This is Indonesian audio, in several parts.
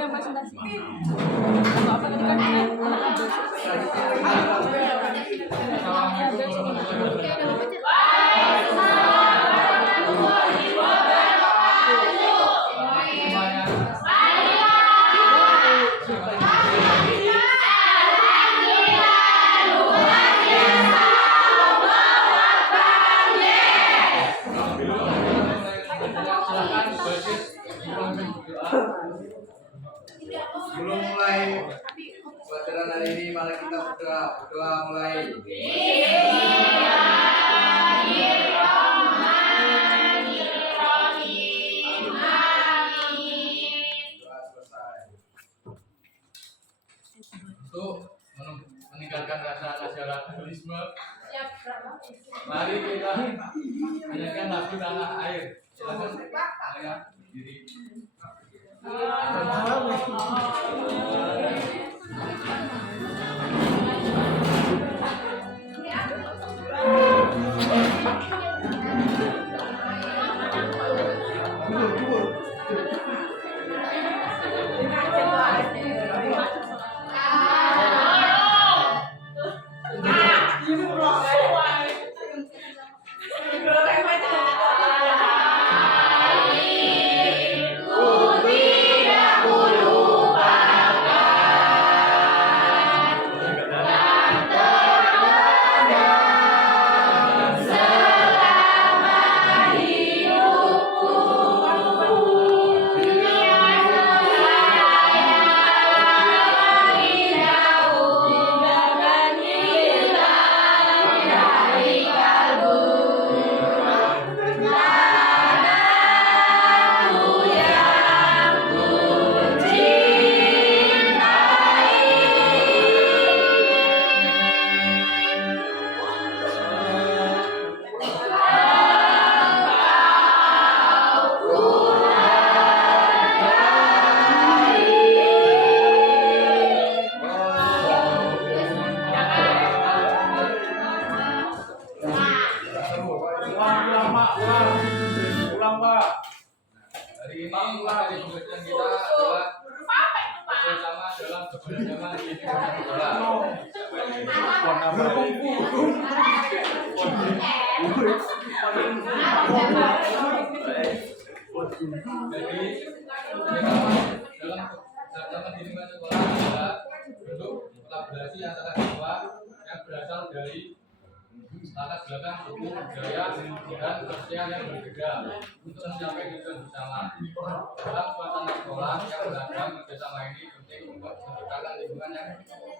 yang presentasi apa tadi kan Sebelum mulai pelajaran hari ini, mari kita berdoa mulai. Doa selesai. Untuk meninggalkan rasa nasionalisme, mari kita menyanyikan lagu tanah air. Silakan diri. Hari ini materi pembelajaran kita adalah bersama dalam keberagaman di sekolah. Jadi dalam pendidikan sekolah adalah bentuk kolaborasi antara siswa yang berasal dari latar belakang suku, budaya, dan sosial yang berbeda untuk mencapai tujuan bersama. Dalam suasana sekolah yang beragam, kerjasama ini penting untuk menciptakan lingkungan yang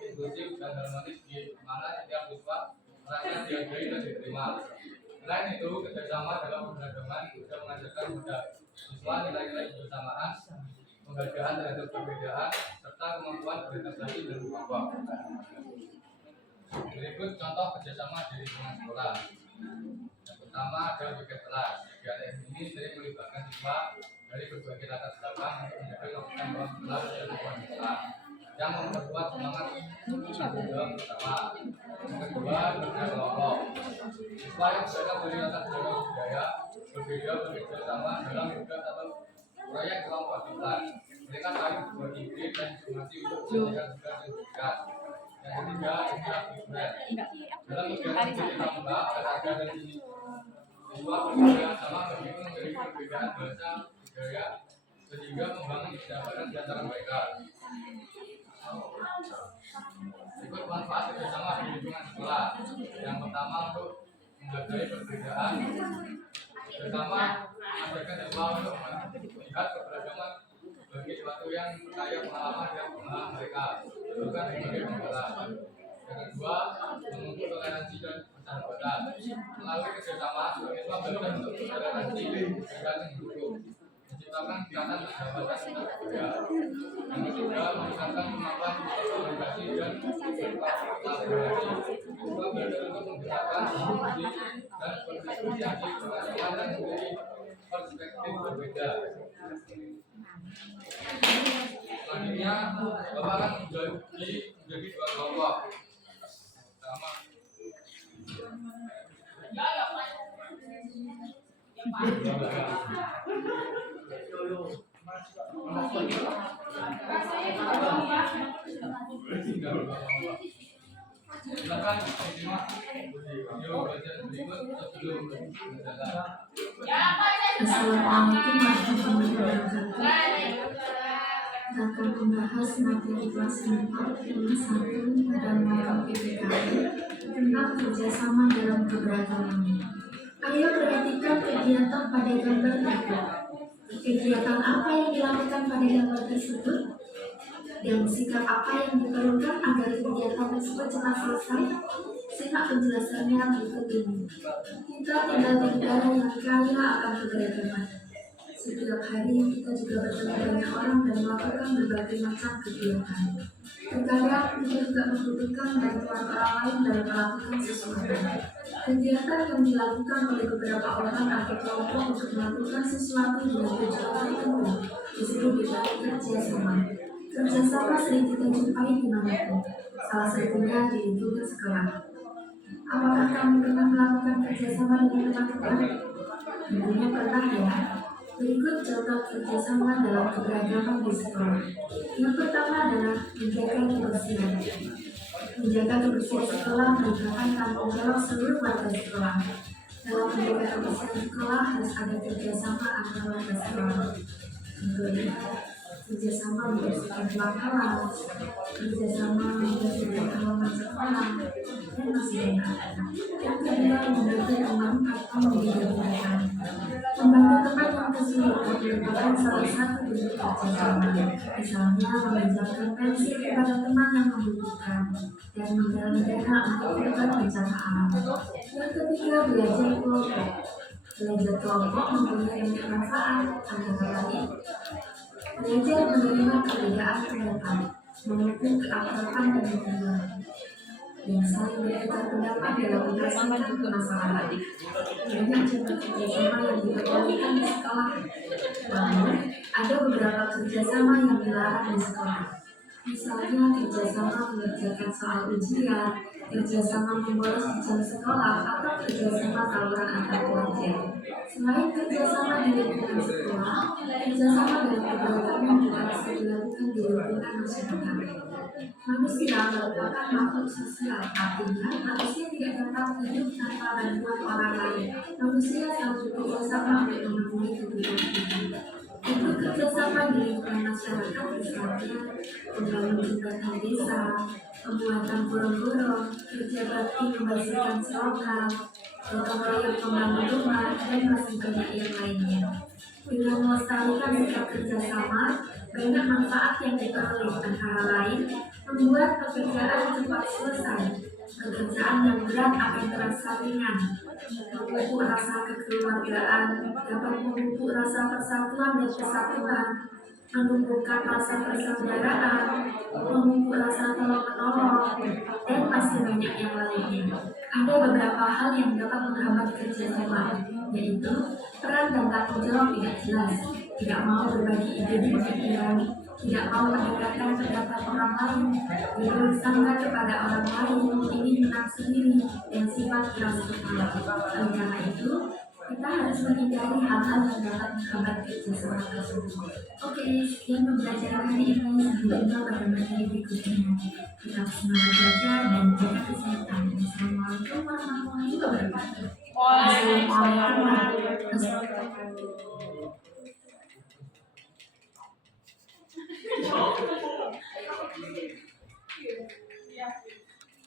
inklusif dan harmonis di mana setiap siswa merasa dihargai dan diterima. Selain itu, kerjasama dalam keberagaman juga mengajarkan kepada siswa nilai-nilai kebersamaan, penghargaan terhadap perbedaan, serta kemampuan beradaptasi dan berkembang. Berikut contoh kerjasama di lingkungan sekolah. Yang pertama ada weekend kelas. Kegiatan ini sering melibatkan siswa dari berbagai latar belakang untuk menjaga melakukan ruang kelas dan lingkungan sekolah yang memperkuat semangat tanggung bersama. Yang kedua, kerja kelompok. Siswa yang berasal dari latar belakang budaya berbeda bekerja sama dalam tugas atau proyek kelompok di kelas. Mereka saling berbagi ide dan informasi untuk menyelesaikan tugas yang berbeda. Yang ketiga, interaksi brand. Dalam kegiatan ini tambah ada dan siswa bekerja sama begitu menjadi perbedaan bahasa budaya sehingga membangun kesadaran di antara mereka. Berikut manfaat kerjasama di lingkungan sekolah. Yang pertama, untuk menghargai perbedaan. Bersama mengajarkan siswa untuk melihat keberagaman bagi sesuatu yang kaya pengalaman dan pengalaman mereka, bukan sebagai pengalaman. Yang kedua, mengukur toleransi dan persahabatan. Melalui kerjasama, siswa belajar untuk toleransi dan mendukung, menciptakan ikatan persahabatan antar budaya. Yang ketiga, meningkatkan kemampuan komunikasi dan kolaborasi. Siswa belajar untuk menggunakan diskusi dan berdiskusiasi dengan teman dan memiliki perspektif berbeda. intinya Bapak akan menjadi dua kelompok. Pertama, silakan disimak video belajar berikut sebelum menjalankan. Assalamualaikum warahmatullahi wabarakatuh. Kita akan membahas materi kelas 4 kelas 1 pada malam PPKN tentang kerjasama dalam keberagaman. Ayo perhatikan kegiatan pada gambar berikut. Kegiatan apa yang dilakukan pada gambar tersebut? Dan sikap apa yang diperlukan agar kegiatan tersebut cepat selesai? Simak penjelasannya berikut ini. Kita tinggal di negara yang kaya akan keberagaman. Setiap hari kita juga bertemu banyak orang dan melakukan berbagai macam kegiatan. Terkadang kita juga membutuhkan bantuan orang lain dalam melakukan sesuatu. Kegiatan yang dilakukan oleh beberapa orang atau kelompok untuk melakukan sesuatu dengan tujuan tertentu disebut dengan kerjasama. Kerjasama sering kita jumpai dimanapun, salah satunya di lingkungan sekolah. Apakah kamu pernah melakukan kerjasama dengan teman-teman? Tentunya pernah ya. Berikut contoh kerjasama dalam keberagaman di sekolah. Yang pertama adalah menjaga kebersihan. Menjaga kebersihan sekolah merupakan tanggung jawab seluruh warga sekolah. Dalam menjaga kebersihan sekolah harus ada kerjasama antar warga sekolah. Contohnya, kerjasama membersihkan ruang kelas, kerjasama membersihkan halaman sekolah, dan masih banyak. Yang kedua, membantu teman atau menjadi membantu teman yang kesulitan merupakan salah satu bentuk kerjasama. Misalnya, meminjamkan pensil kepada teman yang membutuhkan dan menggalang dana untuk korban bencana alam. Yang ketiga, belajar kelompok. Belajar kelompok mempunyai banyak manfaat, antara lain belajar menerima perbedaan pendapat, memupuk keakraban dan hubungan, dan saling bertukar pendapat dalam menyelesaikan permasalahan. Banyak contoh kerjasama yang diperlukan di sekolah. Namun, ada beberapa kerjasama yang dilarang di sekolah. Misalnya kerjasama mengerjakan soal ujian, kerjasama membolos di jam sekolah, atau kerjasama tawuran antar pelajar. Selain kerjasama di lingkungan sekolah, kerjasama dalam keberagaman juga bisa dilakukan di lingkungan masyarakat. Manusia merupakan makhluk sosial, artinya manusia tidak dapat hidup tanpa bantuan orang lain. Manusia selalu bekerjasama untuk memenuhi kebutuhan hidup. Untuk kerjasama di lingkungan masyarakat misalnya membangun jembatan desa, pembuatan gorong-gorong, kerja bakti membersihkan selokan, gotong royong membangun rumah, dan masih banyak yang lainnya. Dengan melestarikan sikap kerjasama, banyak manfaat yang diperoleh, antara lain membuat pekerjaan cepat selesai. Pekerjaan yang berat akan terasa ringan, memupuk rasa kekeluargaan, dapat memupuk rasa persatuan dan kesatuan, menumbuhkan rasa persaudaraan, memupuk rasa tolong-menolong, dan masih banyak yang lainnya. Ada beberapa hal yang dapat menghambat kerjasama, yaitu peran dan tanggung jawab tidak jelas, tidak mau berbagi ide dan pikiran, tidak mau mendekatkan pendapat orang lain, bersangka kepada orang lain, ingin menang sendiri, dan sifat keras kepala. Oleh karena itu, kita harus menghindari hal-hal yang dapat menghambat kerjasama tersebut. Oke, sekian pembelajaran hari ini. Sampai jumpa pada materi berikutnya. Tetap semangat belajar dan jaga kesehatan. Assalamualaikum warahmatullahi wabarakatuh. Assalamualaikum warahmatullahi wabarakatuh.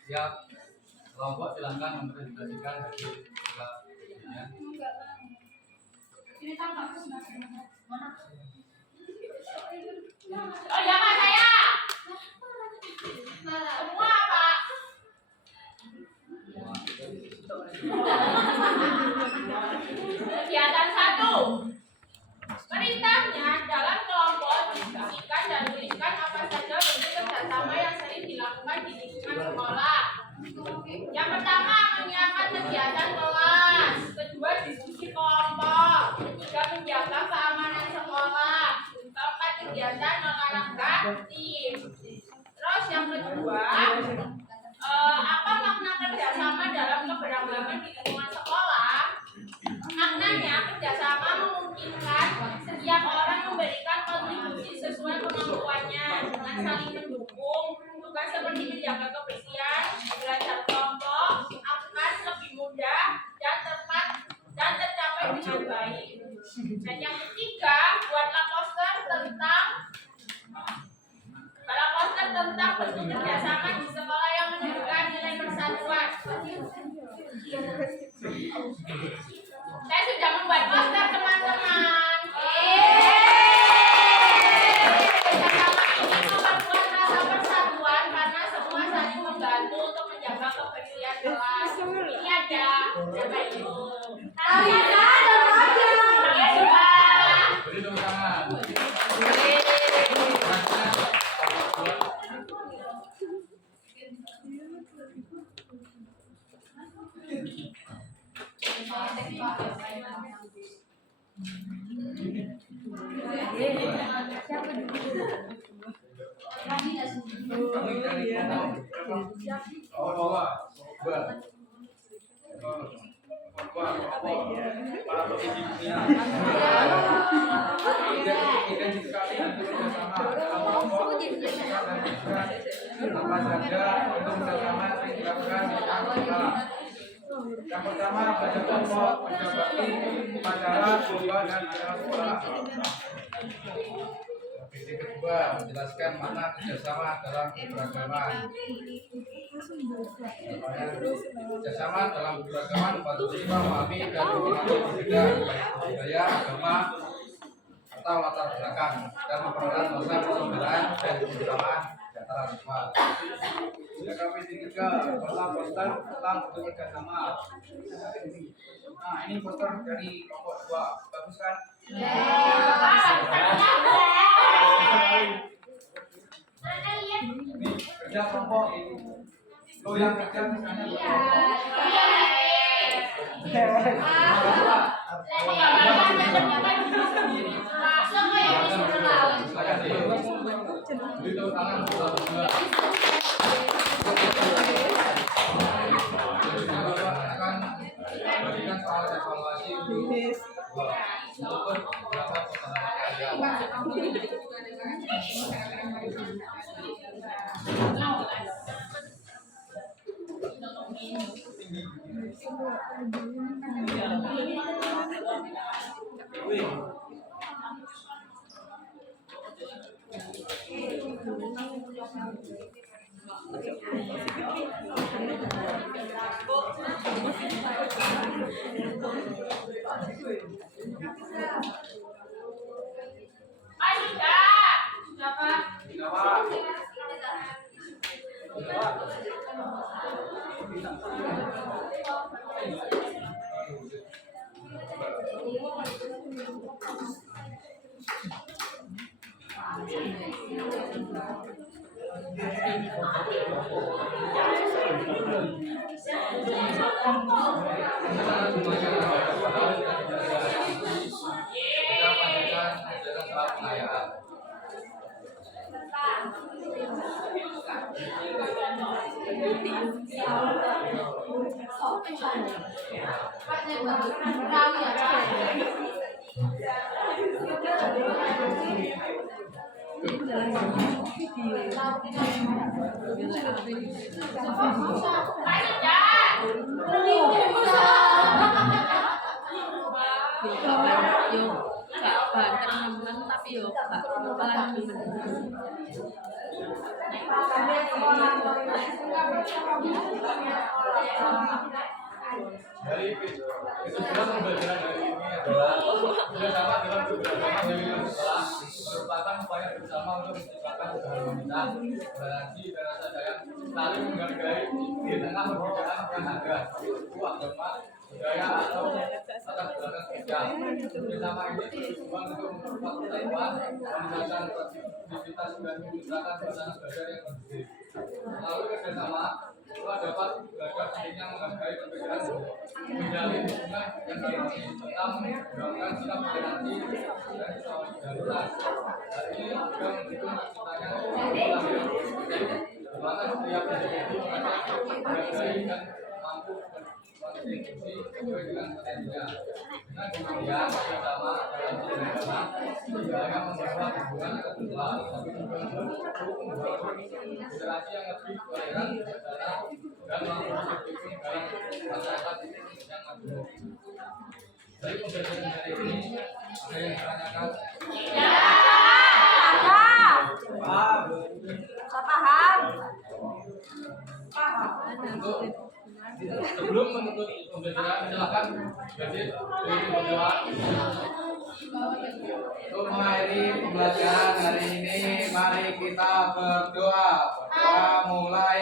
Siap, kelompok silakan mempresentasikan hasil kerjanya. Ini tambah. Mana? Oh ya Pak, saya. Semua Pak. Kegiatan 1. Perintahnya dalam kelompok diskusikan dan tuliskan apa saja bentuk kerjasama yang sering dilakukan di lingkungan sekolah. Yang pertama, menyiapkan kegiatan kelas. Kedua, diskusi kelompok. Ketiga, menjaga keamanan sekolah. Keempat, kegiatan masyarakat tim. Terus yang kedua, apa makna kerjasama dalam keberagaman di lingkungan sekolah? Maknanya kerjasama memungkinkan setiap orang memberikan kontribusi sesuai kemampuannya dengan saling mendukung. Tugas seperti menjaga kebersihan, belajar kelompok akan lebih mudah dan tepat dan tercapai dengan baik. Dan yang ketiga, buatlah poster tentang bentuk kerjasama di sekolah yang menunjukkan nilai persatuan. Saya sudah membuat poster, teman-teman. Kerjasama ini memperkuat rasa persatuan karena semua saling membantu untuk menjaga kebersihan kelas. Ini ada siapa itu? Alisa dan Raja. Beri tepuk tangan. Identifikasi dan kerjasama dalam kelompok apa saja untuk kerjasama yang dilakukan di sekolah. Yang pertama, belajar kelompok, kerja bakti, upacara, lomba, dan acara sekolah. Yang kedua, menjelaskan makna kerjasama dalam keberagaman. Kerjasama dalam keberagaman membantu kita memahami dan mengenali berbeda budaya, agama, atau latar belakang dan mempererat rasa persaudaraan dan kebersamaan di antara siswa. KKP 3 adalah poster tentang bentuk kerjasama. Nah, ini poster dari kelompok 2, bagus kan? Ini kerja kelompok. Lo yang kerja misalnya dari kesimpulan pembelajaran dari ini adalah kerjasama dalam keberagaman dari sekolah merupakan upaya bersama untuk menciptakan keharmonisan, toleransi, dan rasa sayang saling menghargai di tengah perbedaan yang ada, suku, agama, budaya, atau latar belakang kita. Kerjasama ini bertujuan untuk memperkuat persatuan, meningkatkan produktivitas dan menciptakan suasana belajar yang kondusif. Melalui kerjasama, Siswa dapat belajar pentingnya menghargai perbedaan, menjalin hubungan yang harmonis, serta mengembangkan sikap toleransi dan solidaritas. Hal ini juga mendukung terciptanya sekolah di mana setiap individu merasa dihargai dan mampu berkontribusi sesuai dengan potensinya. Dengan demikian, bersama dalam beragama tidak hanya membawa hubungan antar siswa, tapi juga membangun generasi yang lebih toleran, bijaksana, dan mampu berkontribusi dalam masyarakat yang majemuk. Dari pembelajaran hari ini, ada yang ditanyakan? Sebelum menutup pembelajaran, silakan Gadit berdoa. Untuk mengakhiri pembelajaran hari ini, mari kita berdoa. Berdoa mulai.